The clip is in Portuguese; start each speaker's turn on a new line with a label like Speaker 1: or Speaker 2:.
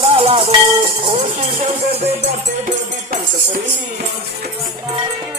Speaker 1: balado. Hoje eu vou beber tempo de tanto mim.